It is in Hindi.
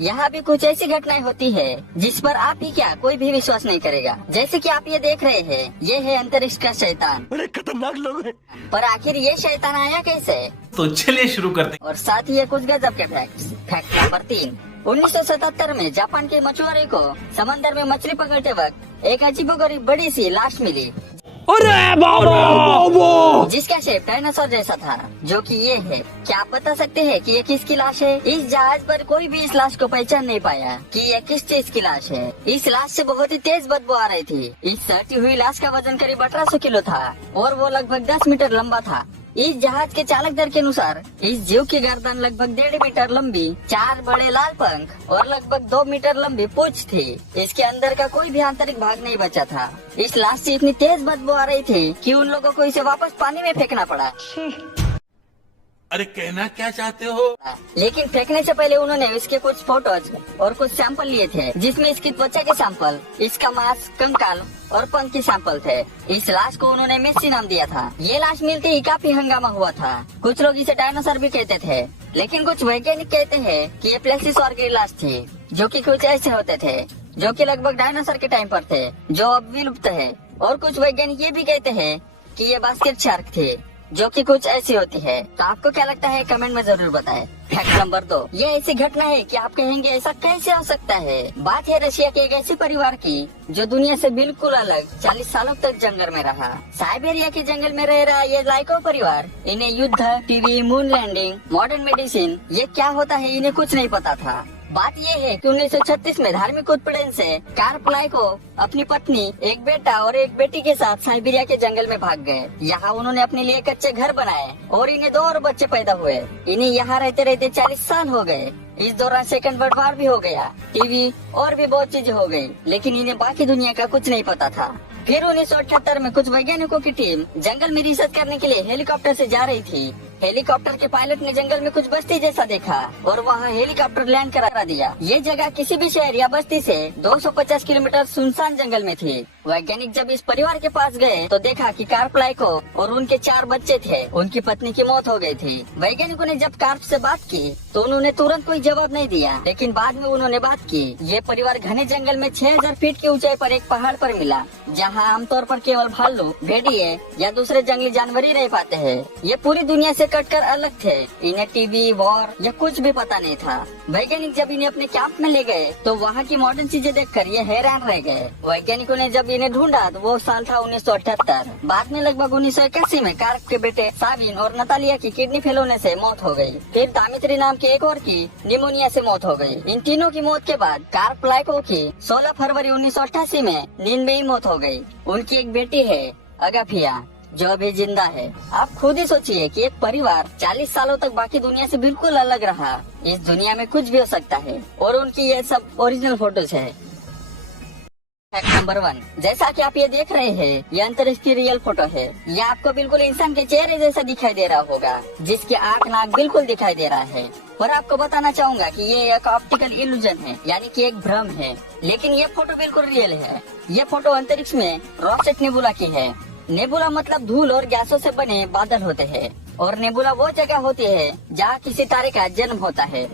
यहाँ भी कुछ ऐसी घटनाएं होती है जिस पर आप ही क्या कोई भी विश्वास नहीं करेगा। जैसे कि आप ये देख रहे हैं, ये है अंतरिक्ष का शैतान। बड़े खतरनाक लोग हैं। पर आखिर ये शैतान आया कैसे? तो चलिए शुरू करते हैं। और साथ ही ये कुछ गजब के फैक्ट्स। फैक्ट नंबर 3, 1977 में जापान के मछुआरे को समंदर में मछली पकड़ते वक्त एक अजीबोगरीब बड़ी सी लाश मिली, अरे बाबा, जिसका शेप डायनासोर जैसा था, जो कि ये है। क्या आप बता सकते हैं कि ये किसकी लाश है? इस जहाज पर कोई भी इस लाश को पहचान नहीं पाया कि ये किस चीज की लाश है। इस लाश से बहुत ही तेज बदबू आ रही थी। इस सटी हुई लाश का वजन करीब 1800 किलो था और वो लगभग 10 मीटर लंबा था। इस जहाज के चालक दर के अनुसार इस जीव की गर्दन लगभग 1.5 मीटर लंबी, 4 बड़े लाल पंख और लगभग 2 मीटर लंबी पूंछ थी। इसके अंदर का कोई भी आंतरिक भाग नहीं बचा था। इस लाश से इतनी तेज बदबू आ रही थी कि उन लोगों को इसे वापस पानी में फेंकना पड़ा। अरे कहना क्या चाहते हो? लेकिन फेंकने से पहले उन्होंने इसके कुछ फोटोज और कुछ सैंपल लिए थे, जिसमें इसकी त्वचा के सैंपल, इसका मांस, कंकाल और पंख के सैंपल थे। इस लाश को उन्होंने मेस्सी नाम दिया था। ये लाश मिलते ही काफी हंगामा हुआ था। कुछ लोग इसे डायनासोर भी कहते थे, लेकिन कुछ वैज्ञानिक कहते हैं कि ये प्लेसिसॉर की लाश थी, जो कि कुछ ऐसे होते थे जो कि लगभग डायनासोर के टाइम पर थे, जो अब विलुप्त है। और कुछ वैज्ञानिक ये भी कहते हैं कि ये बास्केट शार्क थी, जो कि कुछ ऐसी होती है। तो आपको क्या लगता है, कमेंट में जरूर बताएं। फैक्ट नंबर 2, ये ऐसी घटना है कि आप कहेंगे ऐसा कैसे हो सकता है। बात है रशिया के एक ऐसे परिवार की जो दुनिया से बिल्कुल अलग 40 सालों तक जंगल में रहा। साइबेरिया के जंगल में रह रहा ये लाइको परिवार, इन्हें युद्ध, TV, moon landing, modern medicine, ये क्या होता है इन्हें कुछ नहीं पता था। बात ये है कि 1936 में धार्मिक उत्पीड़न से कार्प लाइको अपनी पत्नी, एक बेटा और एक बेटी के साथ साइबेरिया के जंगल में भाग गए। यहाँ उन्होंने अपने लिए कच्चे घर बनाए और इन्हें 2 और बच्चे पैदा हुए। इन्हें यहाँ रहते रहते 40 साल हो गए। इस दौरान सेकंड वर्ल्ड वॉर भी हो गया, टीवी और भी बहुत चीजें हो गई, लेकिन इन्हें बाकी दुनिया का कुछ नहीं पता था। फिर 1978 में कुछ वैज्ञानिकों की टीम जंगल में रिसर्च करने के लिए हेलीकॉप्टर से जा रही थी। हेलीकॉप्टर के पायलट ने जंगल में कुछ बस्ती जैसा देखा और वहाँ हेलीकॉप्टर लैंड करा दिया। ये जगह किसी भी शहर या बस्ती से 250 किलोमीटर सुनसान जंगल में थी। वैज्ञानिक जब इस परिवार के पास गए तो देखा कि कार्प लाइको और उनके 4 बच्चे थे। उनकी पत्नी की मौत हो गई थी। वैज्ञानिकों ने जब कार्प से बात की तो उन्होंने तुरंत कोई जवाब नहीं दिया, लेकिन बाद में उन्होंने बात की। ये परिवार घने जंगल में 6000 फीट की ऊंचाई पर एक पहाड़ पर मिला, जहाँ आमतौर पर केवल भालू, भेड़िए या दूसरे जंगली जानवर ही रह पाते हैं। ये पूरी दुनिया से कटकर अलग थे। इन्हें टीवी, वॉर या कुछ भी पता नहीं था। वैज्ञानिक जब इन्हें अपने कैंप में ले गए तो वहाँ की मॉडर्न चीजें देखकर ये हैरान रह गए। वैज्ञानिकों ने जब इन्हें ढूंढा तो वो साल था 1978। बाद में लगभग 1981 में कार्प के बेटे साविन और नतालिया की किडनी फेल होने से मौत हो गई। फिर दामित्री नाम के एक और की निमोनिया से मौत हो गई। इन तीनों की मौत के बाद कार्प लाइको की 16 फरवरी 1988 में नींद में ही मौत हो गई। उनकी एक बेटी है अगाफिया, जो अभी जिंदा है। आप खुद ही सोचिए कि एक परिवार 40 सालों तक बाकी दुनिया से बिल्कुल अलग रहा। इस दुनिया में कुछ भी हो सकता है और उनकी ये सब ओरिजिनल फोटोज है। फैक्ट नंबर 1, जैसा कि आप ये देख रहे हैं, ये अंतरिक्ष की रियल फोटो है। ये आपको बिल्कुल इंसान के चेहरे जैसा दिखाई दे रहा होगा, जिसके आँख नाक बिल्कुल दिखाई दे रहा है। पर आपको बताना चाहूंगा कि ये एक ऑप्टिकल इल्यूजन है, यानी कि एक भ्रम है। लेकिन ये फोटो बिल्कुल रियल है। ये फोटो अंतरिक्ष में रॉसेट नेबुला की है। नेबुला मतलब धूल और गैसों से बने बादल होते हैं, और नेबुला वो जगह होती है जहाँ किसी तारे का जन्म होता है।